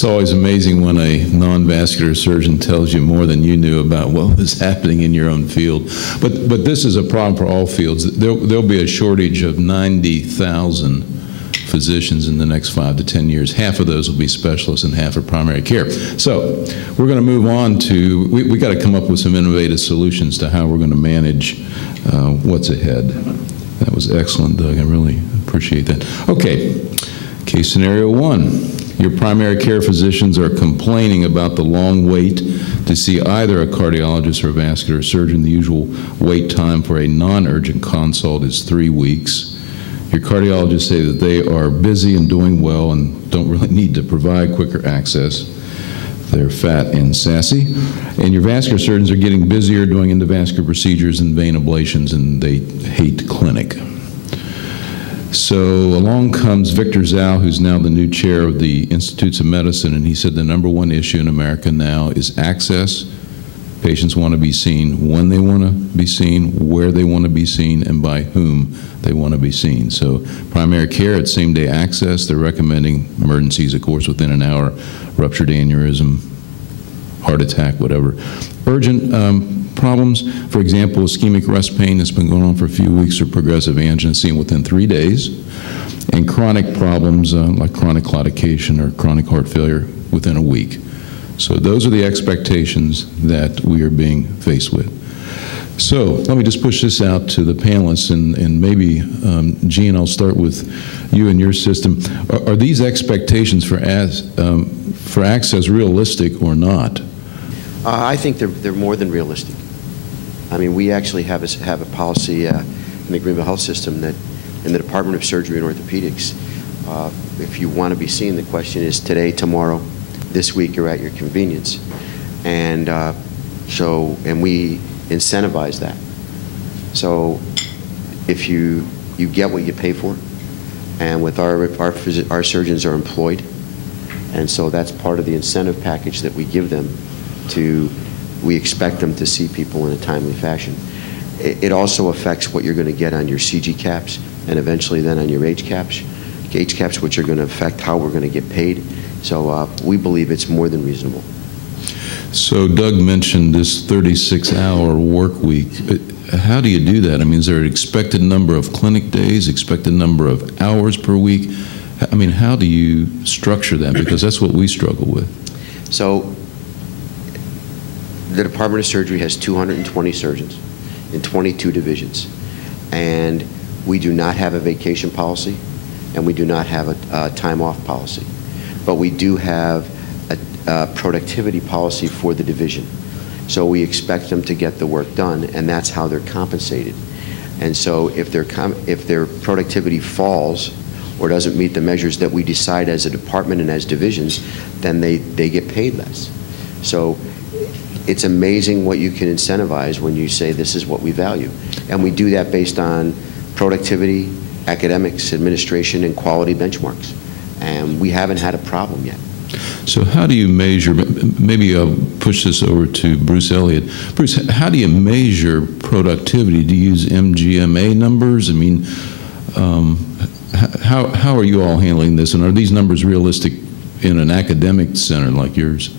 It's always amazing when a non-vascular surgeon tells you more than you knew about what was happening in your own field. But this is a problem for all fields. There'll be a shortage of 90,000 physicians in the next 5 to 10 years. Half of those will be specialists and half are primary care. So we're going to move on to, we got to come up with some innovative solutions to how we're going to manage what's ahead. That was excellent, Doug. I really appreciate that. Okay, case scenario 1. Your primary care physicians are complaining about the long wait to see either a cardiologist or a vascular surgeon. The usual wait time for a non-urgent consult is 3 weeks. Your cardiologists say that they are busy and doing well and don't really need to provide quicker access. They're fat and sassy. And your vascular surgeons are getting busier doing endovascular procedures and vein ablations, and they hate clinic. So along comes Victor Zhao, who's now the new chair of the Institutes of Medicine, and he said the #1 issue in America now is access. Patients want to be seen when they want to be seen, where they want to be seen, and by whom they want to be seen. So primary care at same-day access, they're recommending emergencies, of course, within an hour, ruptured aneurysm, heart attack, whatever. Urgent problems, for example, ischemic rest pain that's been going on for a few weeks, or progressive angina seen within 3 days, and chronic problems like chronic claudication or chronic heart failure within a week. So those are the expectations that we are being faced with. So let me just push this out to the panelists, and maybe, Gene, I'll start with you and your system. Are these expectations for access realistic or not? I think they're more than realistic. I mean, we actually have a policy in the Greenville Health System that in the Department of Surgery and Orthopedics, if you want to be seen, the question is today, tomorrow, this week, or at your convenience. And and we incentivize that. So if you get what you pay for, and with our surgeons are employed, and so that's part of the incentive package that we give them. We expect them to see people in a timely fashion. It also affects what you're going to get on your CG caps and eventually then on your H caps, which are going to affect how we're going to get paid. So we believe it's more than reasonable. So Doug mentioned this 36-hour work week. How do you do that? I mean, is there an expected number of clinic days, expected number of hours per week? I mean, how do you structure that? Because that's what we struggle with. So the Department of Surgery has 220 surgeons in 22 divisions. And we do not have a vacation policy, and we do not have a time off policy. But we do have a productivity policy for the division. So we expect them to get the work done, and that's how they're compensated. And so if their productivity falls or doesn't meet the measures that we decide as a department and as divisions, then they get paid less. So it's amazing what you can incentivize when you say this is what we value. And we do that based on productivity, academics, administration, and quality benchmarks. And we haven't had a problem yet. So how do you measure, maybe I'll push this over to Bruce Elliott. Bruce, how do you measure productivity? Do you use MGMA numbers? I mean, how are you all handling this? And are these numbers realistic in an academic center like yours?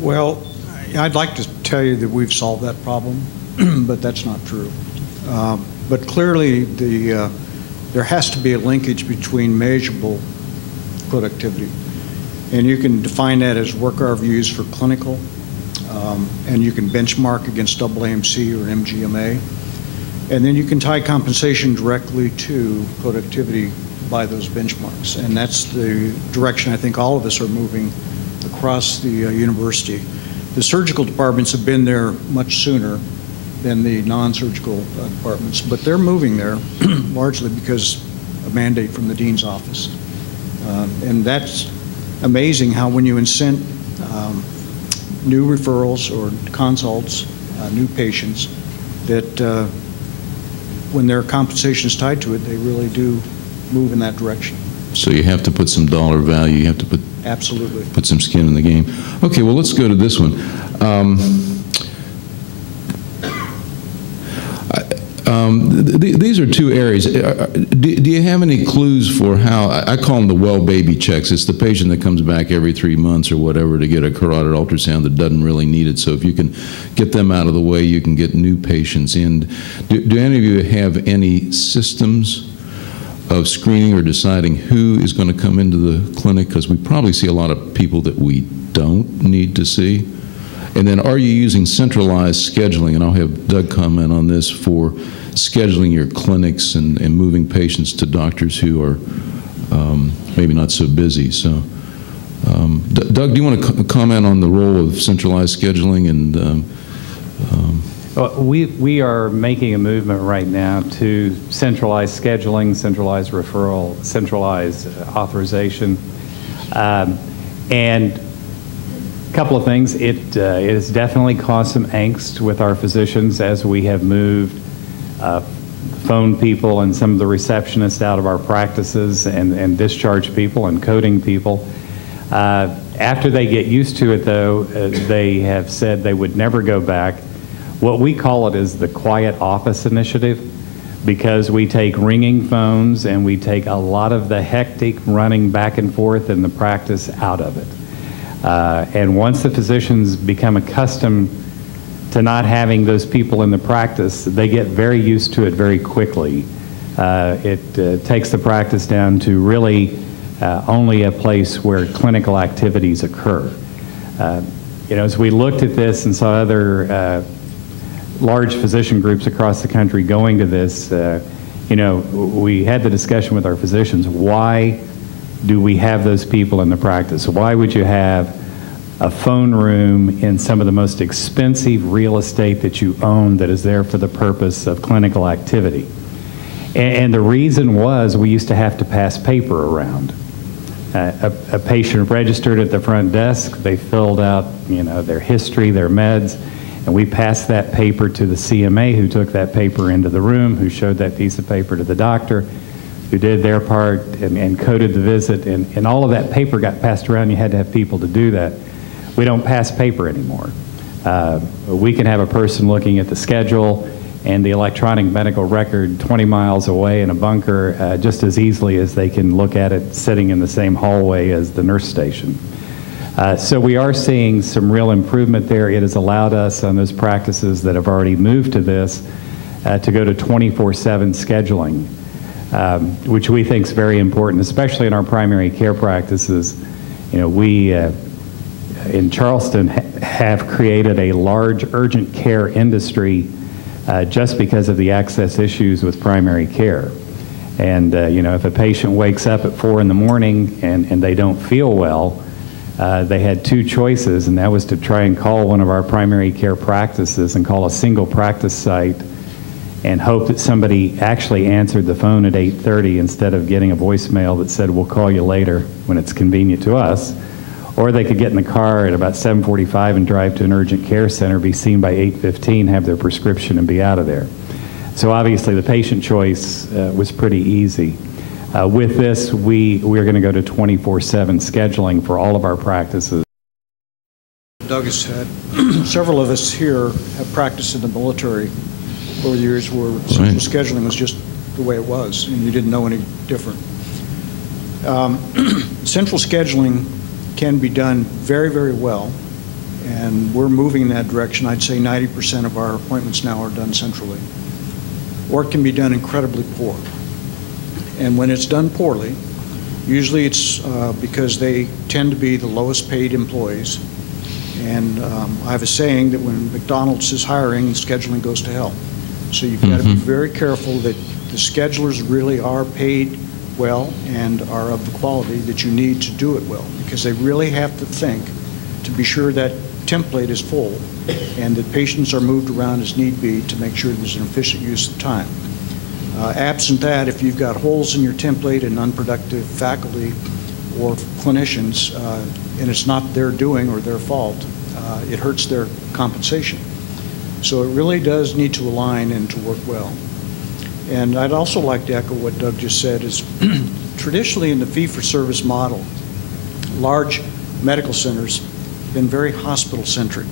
Well, I'd like to tell you that we've solved that problem, but that's not true. But clearly, there has to be a linkage between measurable productivity. And you can define that as work hour views for clinical, and you can benchmark against AAMC or MGMA. And then you can tie compensation directly to productivity by those benchmarks. And that's the direction I think all of us are moving across the university. The surgical departments have been there much sooner than the non-surgical departments, but they're moving there largely because of mandate from the dean's office. And that's amazing how when you incent new referrals or consults, new patients, that when their compensation is tied to it, they really do move in that direction. So you have to put some dollar value, you have to put absolutely put some skin in the game. Okay, well, let's go to this one. These are two areas. Do you have any clues for how, I call them the well baby checks. It's the patient that comes back every 3 months or whatever to get a carotid ultrasound that doesn't really need it. So if you can get them out of the way, you can get new patients in. Do any of you have any systems of screening or deciding who is going to come into the clinic? Because we probably see a lot of people that we don't need to see. And then are you using centralized scheduling, and I'll have Doug comment on this, for scheduling your clinics and moving patients to doctors who are maybe not so busy? So, Doug, do you want to comment on the role of centralized scheduling? And we are making a movement right now to centralized scheduling, centralized referral, centralized authorization, and couple of things. It has definitely caused some angst with our physicians as we have moved phone people and some of the receptionists out of our practices and discharge people and coding people. After they get used to it, though, they have said they would never go back. What we call it is the quiet office initiative, because we take ringing phones and we take a lot of the hectic running back and forth in the practice out of it. And once the physicians become accustomed to not having those people in the practice, they get very used to it very quickly. It takes the practice down to really only a place where clinical activities occur. As we looked at this and saw other large physician groups across the country going to this, we had the discussion with our physicians. Why do we have those people in the practice? Why would you have a phone room in some of the most expensive real estate that you own that is there for the purpose of clinical activity? And the reason was we used to have to pass paper around. A patient registered at the front desk, they filled out their history, their meds, and we passed that paper to the CMA, who took that paper into the room, who showed that piece of paper to the doctor, who did their part and coded the visit, and all of that paper got passed around. You had to have people to do that. We don't pass paper anymore. We can have a person looking at the schedule and the electronic medical record 20 miles away in a bunker just as easily as they can look at it sitting in the same hallway as the nurse station. So we are seeing some real improvement there. It has allowed us on those practices that have already moved to this to go to 24/7 scheduling. Which we think is very important, especially in our primary care practices. We in Charleston have created a large urgent care industry just because of the access issues with primary care. And if a patient wakes up at 4 in the morning and they don't feel well, they had two choices, and that was to try and call one of our primary care practices and call a single practice site and hope that somebody actually answered the phone at 8:30 instead of getting a voicemail that said, we'll call you later when it's convenient to us. Or they could get in the car at about 7:45 and drive to an urgent care center, be seen by 8:15, have their prescription, and be out of there. So obviously the patient choice was pretty easy. With this, we're going to go to 24/7 scheduling for all of our practices. Doug has said, several of us here have practiced in the military over the years where central scheduling was just the way it was, and you didn't know any different. Central scheduling can be done very, very well, and we're moving in that direction. I'd say 90% of our appointments now are done centrally. Or it can be done incredibly poor. And when it's done poorly, usually it's because they tend to be the lowest paid employees. And I have a saying that when McDonald's is hiring, scheduling goes to hell. So you've got to be very careful that the schedulers really are paid well and are of the quality that you need to do it well, because they really have to think to be sure that template is full and that patients are moved around as need be to make sure there's an efficient use of time. Absent that, if you've got holes in your template and unproductive faculty or clinicians, and it's not their doing or their fault, it hurts their compensation. So it really does need to align and to work well. And I'd also like to echo what Doug just said, is traditionally in the fee-for-service model, large medical centers have been very hospital-centric.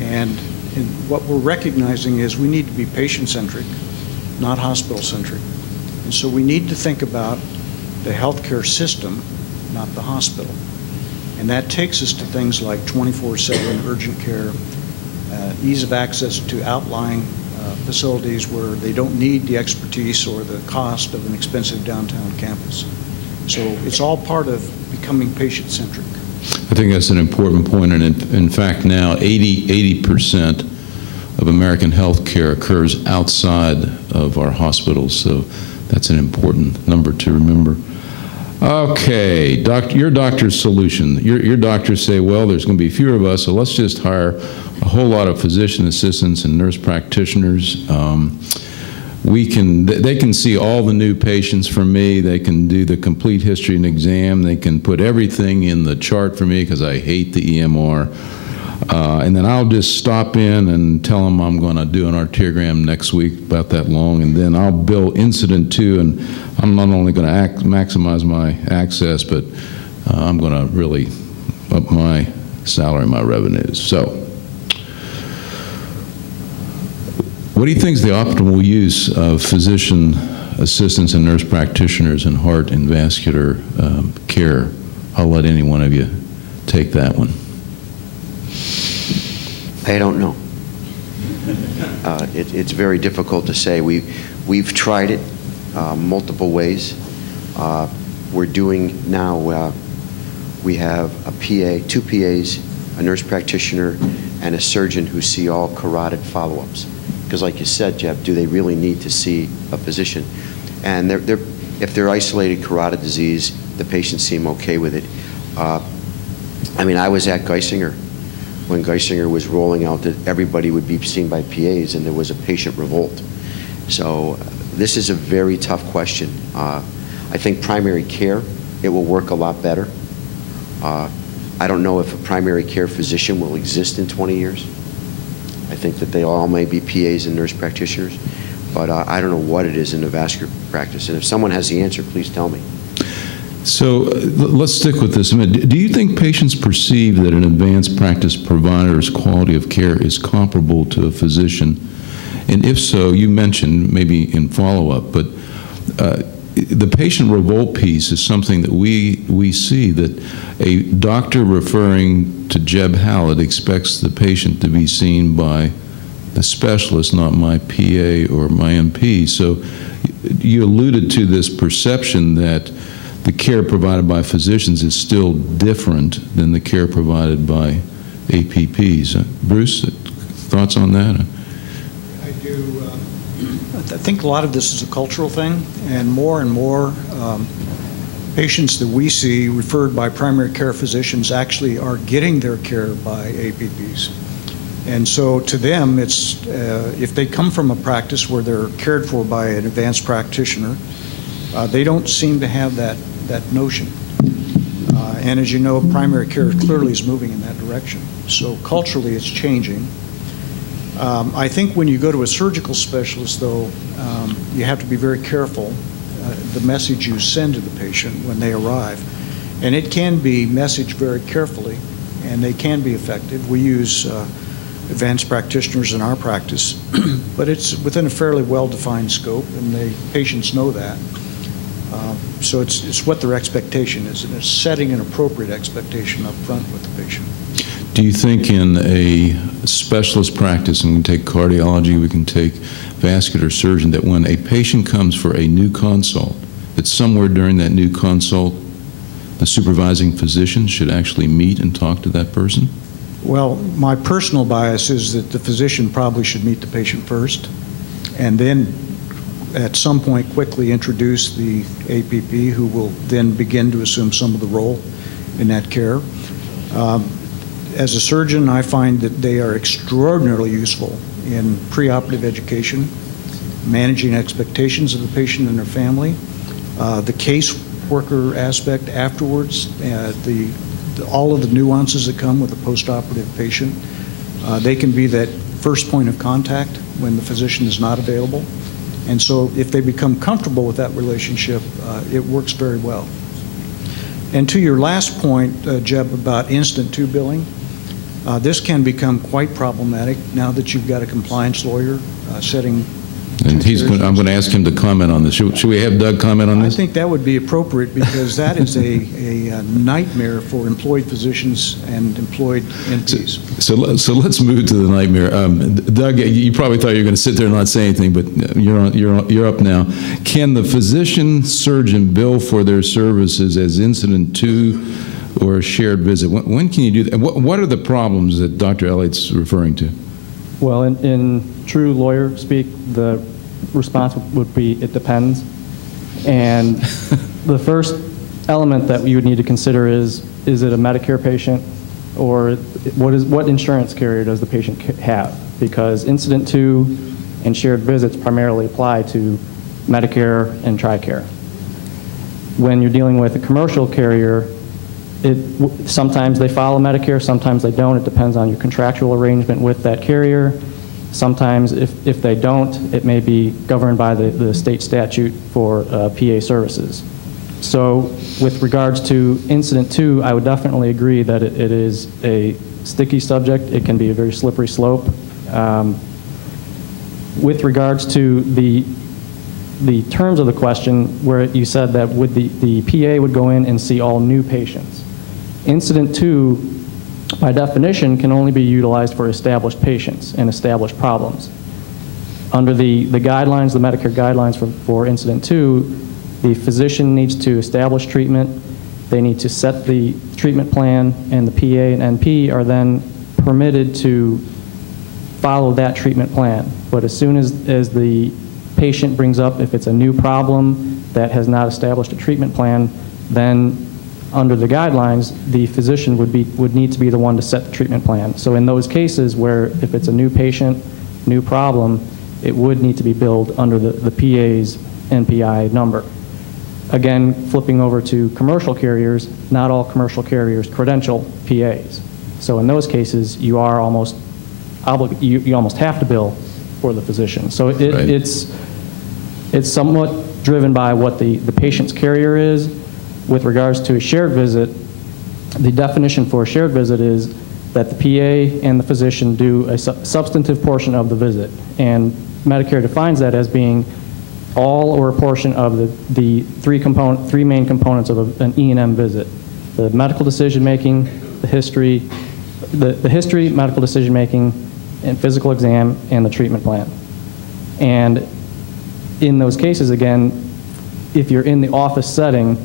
And what we're recognizing is we need to be patient-centric, not hospital-centric. And so we need to think about the healthcare system, not the hospital. And that takes us to things like 24/7 urgent care, ease of access to outlying facilities where they don't need the expertise or the cost of an expensive downtown campus. So it's all part of becoming patient-centric. I think that's an important point, and in fact now 80% of American health care occurs outside of our hospitals, so that's an important number to remember. Okay, your doctor's solution. Your doctors say, well, there's going to be fewer of us, so let's just hire a whole lot of physician assistants and nurse practitioners. They can see all the new patients for me. They can do the complete history and exam. They can put everything in the chart for me because I hate the EMR. And then I'll just stop in and tell them I'm going to do an arteriogram next week about that long, and then I'll bill incident 2, and I'm not only going to maximize my access, but I'm going to really up my salary, my revenues. So what do you think is the optimal use of physician assistants and nurse practitioners in heart and vascular care? I'll let any one of you take that one. I don't know. It's very difficult to say. We've tried it multiple ways. We're doing now, we have a PA, 2 PAs, a nurse practitioner, and a surgeon who see all carotid follow-ups. Because like you said, Jeb, do they really need to see a physician? And if they're isolated carotid disease, the patients seem okay with it. I mean, I was at Geisinger when Geisinger was rolling out that everybody would be seen by PAs, and there was a patient revolt. So this is a very tough question. I think primary care, it will work a lot better. I don't know if a primary care physician will exist in 20 years. I think that they all may be PAs and nurse practitioners, but I don't know what it is in the vascular practice. And if someone has the answer, please tell me. So let's stick with this a minute. Do you think patients perceive that an advanced practice provider's quality of care is comparable to a physician? And if so, you mentioned maybe in follow-up, but the patient revolt piece is something that we see, that a doctor referring to Jeb Hallett expects the patient to be seen by the specialist, not my PA or my MP. So you alluded to this perception that the care provided by physicians is still different than the care provided by APPs. Bruce, thoughts on that? I do. I think a lot of this is a cultural thing, and more patients that we see referred by primary care physicians actually are getting their care by APPs. And so to them, it's if they come from a practice where they're cared for by an advanced practitioner, they don't seem to have that notion. And as you know, primary care clearly is moving in that direction. So culturally, it's changing. I think when you go to a surgical specialist, though, you have to be very careful the message you send to the patient when they arrive. And it can be messaged very carefully, and they can be effective. We use advanced practitioners in our practice, but it's within a fairly well-defined scope, and the patients know that. So it's what their expectation is, and it's setting an appropriate expectation up front with the patient. Do you think in a specialist practice, and we can take cardiology, we can take vascular surgeon, that when a patient comes for a new consult, that somewhere during that new consult, the supervising physician should actually meet and talk to that person? Well, my personal bias is that the physician probably should meet the patient first, and then at some point quickly introduce the APP, who will then begin to assume some of the role in that care. As a surgeon, I find that they are extraordinarily useful in preoperative education, managing expectations of the patient and their family, the case worker aspect afterwards, all of the nuances that come with a postoperative patient. They can be that first point of contact when the physician is not available. And so if they become comfortable with that relationship, it works very well. And to your last point, Jeb, about instant to billing, this can become quite problematic now that you've got a compliance lawyer setting And I'm going to ask him to comment on this. Should we have Doug comment on this? I think that would be appropriate because that is a nightmare for employed physicians and employed NPs. So let's move to the nightmare. Doug, you probably thought you were going to sit there and not say anything, but you're up now. Can the physician surgeon bill for their services as incident to or a shared visit? When can you do that? What are the problems that Dr. Elliott's referring to? Well, in true lawyer speak, the response would be, it depends. And the first element that you would need to consider is it a Medicare patient, or what insurance carrier does the patient have? Because incident to and shared visits primarily apply to Medicare and TRICARE. When you're dealing with a commercial carrier, sometimes they follow Medicare, sometimes they don't. It depends on your contractual arrangement with that carrier. Sometimes if they don't, it may be governed by the state statute for PA services. So with regards to incident to, I would definitely agree that it is a sticky subject. It can be a very slippery slope. With regards to the terms of the question, where you said that the PA would go in and see all new patients. Incident to, by definition, can only be utilized for established patients and established problems. Under the guidelines, the Medicare guidelines for incident to, the physician needs to establish treatment, they need to set the treatment plan, and the PA and NP are then permitted to follow that treatment plan. But as soon as the patient brings up, if it's a new problem that has not established a treatment plan, then under the guidelines, the physician would need to be the one to set the treatment plan. So in those cases where if it's a new patient, new problem, it would need to be billed under the PA's NPI number. Again, flipping over to commercial carriers, not all commercial carriers credential PAs. So in those cases, you are almost you almost have to bill for the physician. So it's somewhat driven by what the patient's carrier is. With regards to a shared visit, the definition for a shared visit is that the PA and the physician do a substantive portion of the visit. And Medicare defines that as being all or a portion of the three main components of an E&M visit: the medical decision-making, the history, medical decision-making, and physical exam, and the treatment plan. And in those cases, again, if you're in the office setting,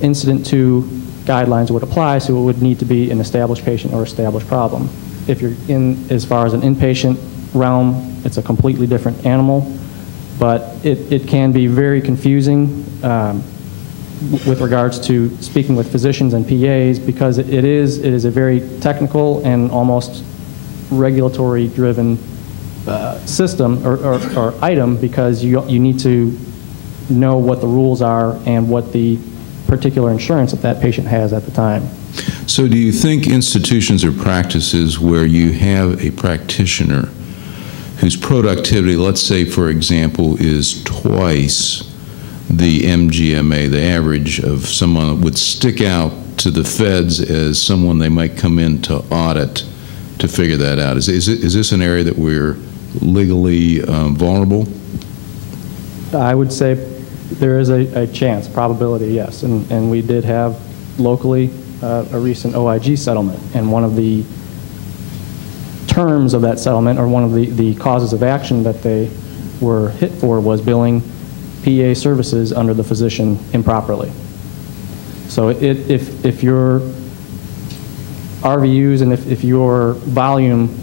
incident to guidelines would apply, so it would need to be an established patient or established problem. If you're in, as far as an inpatient realm, it's a completely different animal, but it can be very confusing with regards to speaking with physicians and PAs, because it is a very technical and almost regulatory driven system or item, because you need to know what the rules are and what the particular insurance that patient has at the time. So do you think institutions or practices where you have a practitioner whose productivity, let's say for example, is twice the MGMA, the average of someone that would stick out to the feds as someone they might come in to audit to figure that out? Is this an area that we're legally vulnerable? I would say there is a chance, probability, yes. And we did have locally a recent OIG settlement, and one of the terms of that settlement, or one of the causes of action that they were hit for, was billing PA services under the physician improperly. So if your RVUs and if your volume,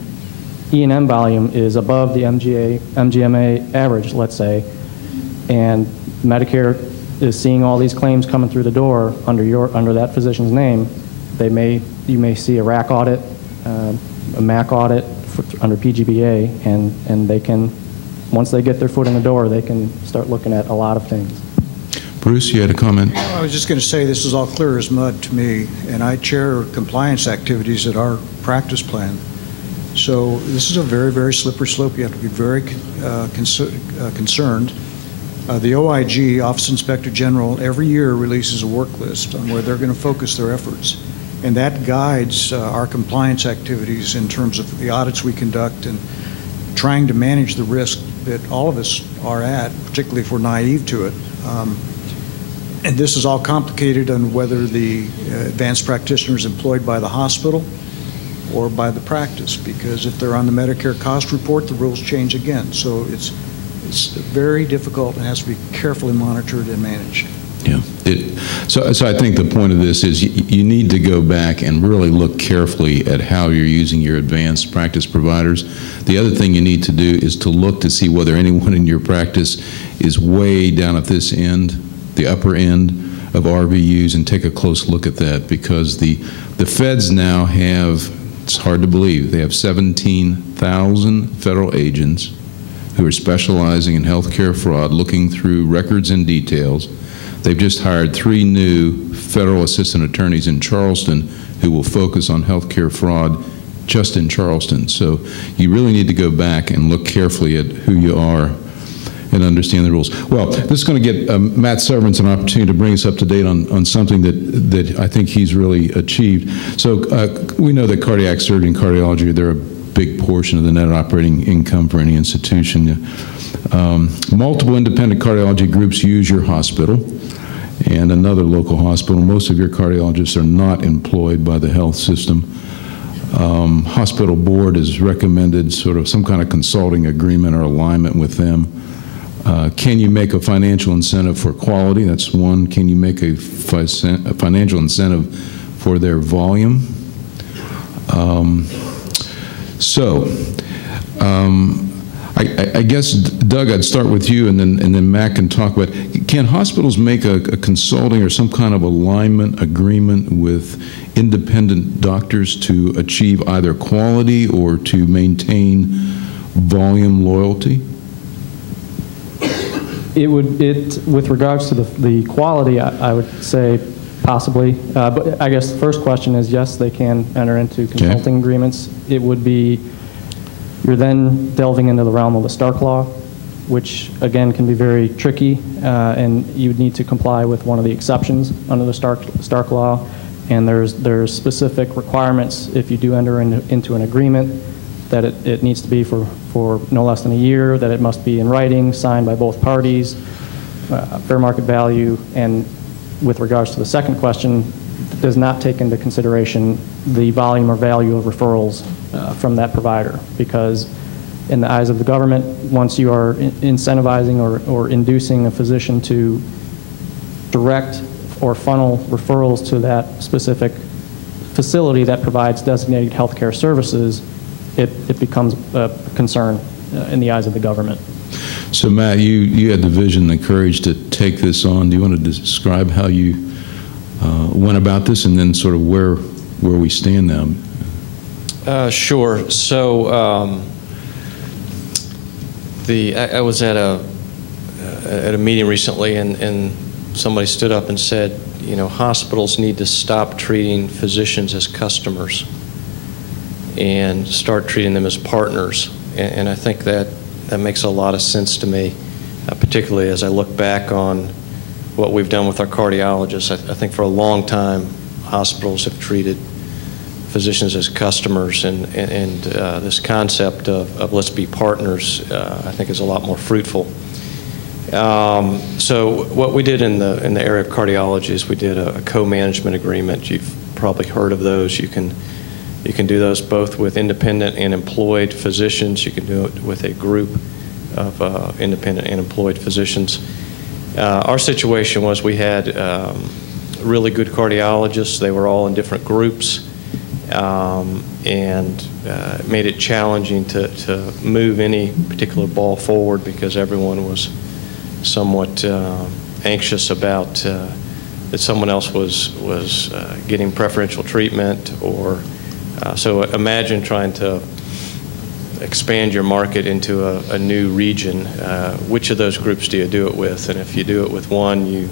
E&M volume, is above the MGMA average, let's say, and Medicare is seeing all these claims coming through the door under that physician's name, you may see a RAC audit, a MAC audit under PGBA, and they can, once they get their foot in the door, they can start looking at a lot of things. Bruce, you had a comment? I was just going to say this is all clear as mud to me, and I chair compliance activities at our practice plan. So this is a very, very slippery slope. You have to be very concerned. The OIG, Office Inspector General, every year releases a work list on where they're going to focus their efforts. And that guides our compliance activities in terms of the audits we conduct and trying to manage the risk that all of us are at, particularly if we're naive to it. And this is all complicated on whether the advanced practitioner is employed by the hospital or by the practice, because if they're on the Medicare cost report, the rules change again. So it's very difficult and has to be carefully monitored and managed. Yeah. So I think the point of this is you need to go back and really look carefully at how you're using your advanced practice providers. The other thing you need to do is to look to see whether anyone in your practice is way down at this end, the upper end of RVUs, and take a close look at that, because the feds now have, it's hard to believe, they have 17,000 federal agents who are specializing in healthcare fraud, looking through records and details. They've just hired 3 new federal assistant attorneys in Charleston who will focus on healthcare fraud just in Charleston. So you really need to go back and look carefully at who you are and understand the rules. Well, this is going to get Matt Severance an opportunity to bring us up to date on something that I think he's really achieved. So we know that cardiac surgery and cardiology, they're a big portion of the net operating income for any institution. Multiple independent cardiology groups use your hospital and another local hospital. Most of your cardiologists are not employed by the health system. Hospital board has recommended sort of some kind of consulting agreement or alignment with them. Can you make a financial incentive for quality? That's one. Can you make a financial incentive for their volume? I guess, Doug, I'd start with you, and then Matt can talk about, can hospitals make a consulting or some kind of alignment agreement with independent doctors to achieve either quality or to maintain volume loyalty? With regards to the quality, I would say possibly. But I guess the first question is, yes, they can enter into consulting agreements. It would be, you're then delving into the realm of the Stark Law, which again can be very tricky, and you would need to comply with one of the exceptions under the Stark Law. And there's specific requirements if you do enter into an agreement, that it needs to be for no less than a year, that it must be in writing, signed by both parties, fair market value, and with regards to the second question, does not take into consideration the volume or value of referrals from that provider, because in the eyes of the government, once you are incentivizing or inducing a physician to direct or funnel referrals to that specific facility that provides designated healthcare services, it becomes a concern in the eyes of the government. So Matt, you had the vision and the courage to take this on. Do you want to describe how you went about this, and then sort of where we stand now? Sure. So I was at a meeting recently, and somebody stood up and said, you know, hospitals need to stop treating physicians as customers and start treating them as partners. And I think that makes a lot of sense to me, particularly as I look back on what we've done with our cardiologists. I think for a long time, hospitals have treated physicians as customers, and this concept of let's be partners, I think is a lot more fruitful. So what we did in the area of cardiology is we did a co-management agreement. You've probably heard of those. You can do those both with independent and employed physicians. You can do it with a group of independent and employed physicians. Our situation was we had really good cardiologists. They were all in different groups, and it made it challenging to move any particular ball forward, because everyone was somewhat anxious about that someone else was getting preferential treatment, or so imagine trying to expand your market into a new region. Which of those groups do you do it with? And if you do it with one, you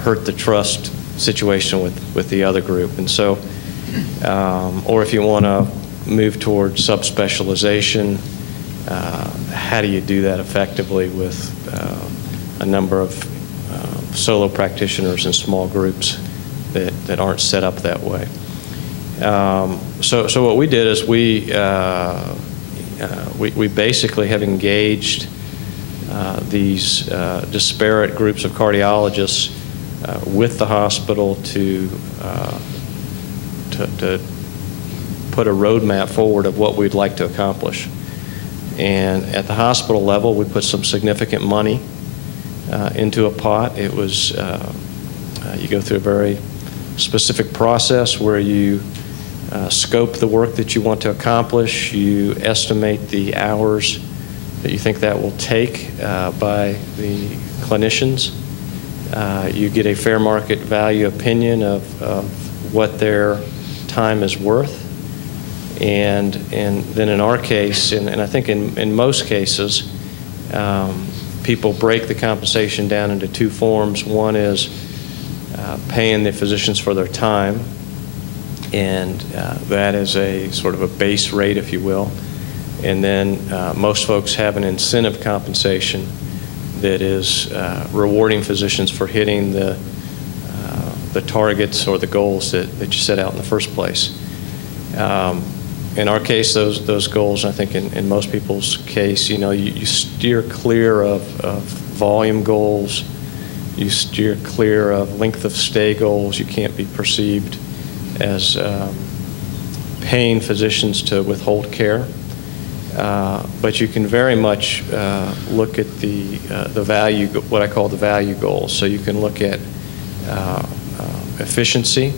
hurt the trust situation with the other group. And so, or if you want to move towards subspecialization, how do you do that effectively with a number of solo practitioners and small groups that aren't set up that way? So what we did is we we basically have engaged these disparate groups of cardiologists with the hospital to put a roadmap forward of what we'd like to accomplish. And at the hospital level, we put some significant money into a pot. It was, you go through a very specific process where you scope the work that you want to accomplish, you estimate the hours that you think that will take by the clinicians. You get a fair market value opinion of what their time is worth. And then in our case, and I think in most cases, people break the compensation down into two forms. One is paying the physicians for their time, and that is a sort of a base rate, if you will. And then most folks have an incentive compensation that is rewarding physicians for hitting the targets or the goals that you set out in the first place. In our case, those goals, I think in most people's case, you steer clear of volume goals. You steer clear of length of stay goals. You can't be perceived as paying physicians to withhold care. But you can very much look at the value, what I call the value goals. So you can look at efficiency.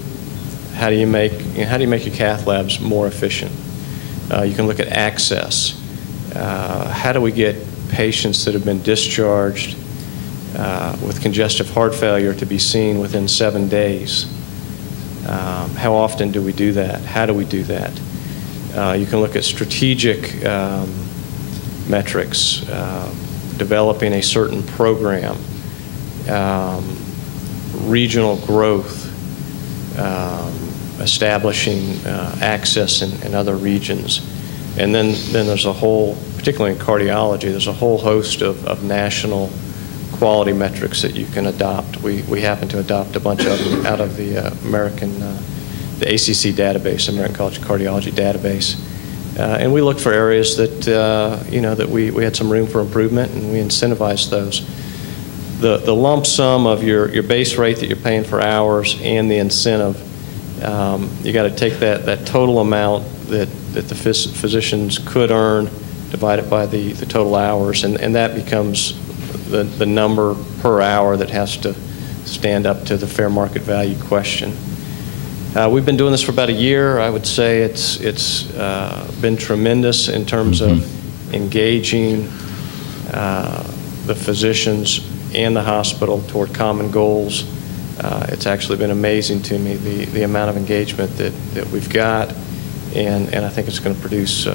How do you make your cath labs more efficient? You can look at access. How do we get patients that have been discharged with congestive heart failure to be seen within 7 days? How often do we do that? How do we do that? You can look at strategic metrics, developing a certain program, regional growth, establishing access in other regions. And then there's a whole, particularly in cardiology, there's a whole host of national quality metrics that you can adopt. We happen to adopt a bunch of them out of the the ACC database, American College of Cardiology database. And we looked for areas that, that we had some room for improvement, and we incentivized those. The lump sum of your base rate that you're paying for hours and the incentive, you got to take that total amount that the physicians could earn, divide it by the total hours, and that becomes the number per hour that has to stand up to the fair market value question. We've been doing this for about a year. I would say it's been tremendous in terms of engaging the physicians and the hospital toward common goals. It's actually been amazing to me, the amount of engagement that we've got, and I think it's going to produce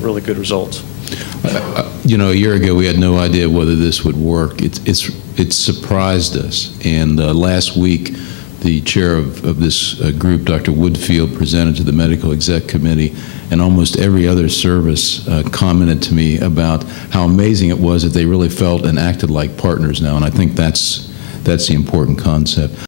really good results. A year ago we had no idea whether this would work. It's surprised us, and last week the chair of this group, Dr. Woodfield, presented to the Medical Exec Committee, and almost every other service commented to me about how amazing it was that they really felt and acted like partners now, and I think that's the important concept.